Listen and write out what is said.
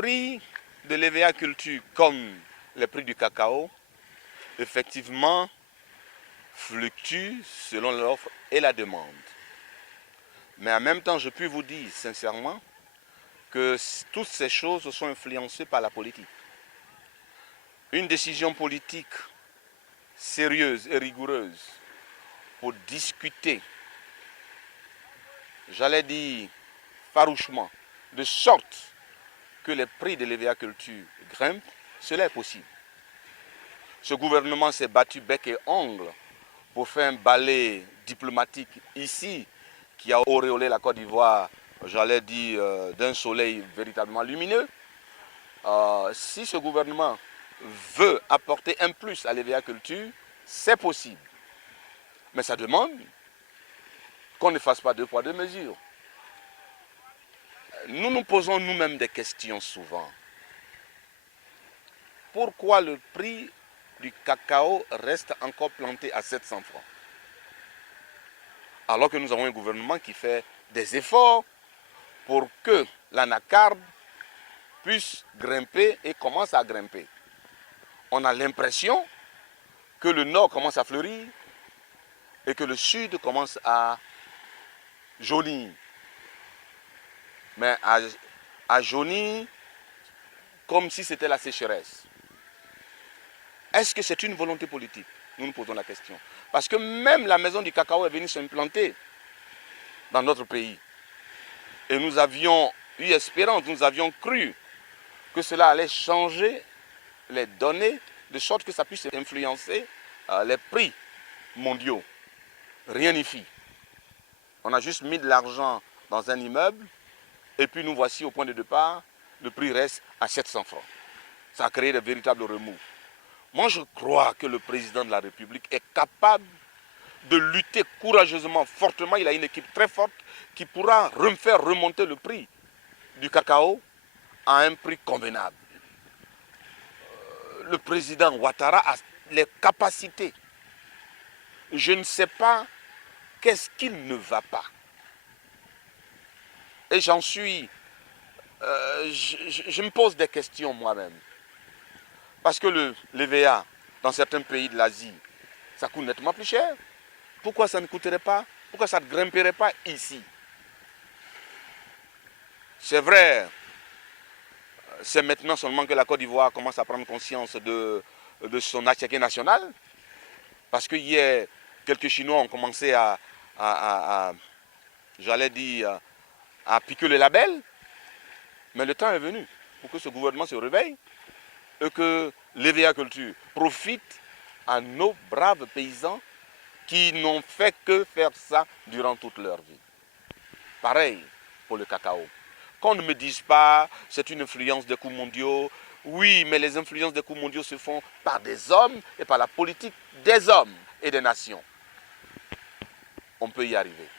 prix de l'EVA Culture, comme les prix du cacao, effectivement, fluctuent selon l'offre et la demande. Mais en même temps, je puis vous dire sincèrement que toutes ces choses sont influencées par la politique. Une décision politique sérieuse et rigoureuse pour discuter, j'allais dire farouchement, de sorte que les prix de l'EVA Culture grimpent, cela est possible. Ce gouvernement s'est battu bec et ongle pour faire un balai diplomatique ici qui a auréolé la Côte d'Ivoire, j'allais dire, d'un soleil véritablement lumineux. Si ce gouvernement veut apporter un plus à l'EVA Culture, c'est possible. Mais ça demande qu'on ne fasse pas deux poids, deux mesures. Nous nous posons nous-mêmes des questions souvent. Pourquoi le prix du cacao reste encore planté à 700 francs? Alors que nous avons un gouvernement qui fait des efforts pour que l'anacarde puisse grimper et commence à grimper. On a l'impression que le nord commence à fleurir et que le sud commence à jaunir. Mais à jaunir comme si c'était la sécheresse. Est-ce que c'est une volonté politique? Nous nous posons la question. Parce que même la maison du cacao est venue s'implanter dans notre pays. Et nous avions eu espérance, nous avions cru que cela allait changer les données de sorte que ça puisse influencer les prix mondiaux. Rien n'y fit. On a juste mis de l'argent dans un immeuble et puis nous voici au point de départ, le prix reste à 700 francs. Ça a créé de véritables remous. Moi, je crois que le président de la République est capable de lutter courageusement, fortement. Il a une équipe très forte qui pourra faire remonter le prix du cacao à un prix convenable. Le président Ouattara a les capacités. Je ne sais pas qu'est-ce qu'il ne va pas. Et j'en suis... je me pose des questions moi-même. Parce que l'EVA, dans certains pays de l'Asie, ça coûte nettement plus cher. Pourquoi ça ne coûterait pas? Pourquoi ça ne grimperait pas ici? C'est vrai, c'est maintenant seulement que la Côte d'Ivoire commence à prendre conscience de son achiéké national. Parce que hier, quelques Chinois ont commencé j'allais dire, à piquer le label. Mais le temps est venu pour que ce gouvernement se réveille et que l'EVA Culture profite à nos braves paysans qui n'ont fait que faire ça durant toute leur vie. Pareil pour le cacao. Qu'on ne me dise pas, c'est une influence des coûts mondiaux. Oui, mais les influences des coûts mondiaux se font par des hommes et par la politique des hommes et des nations. On peut y arriver.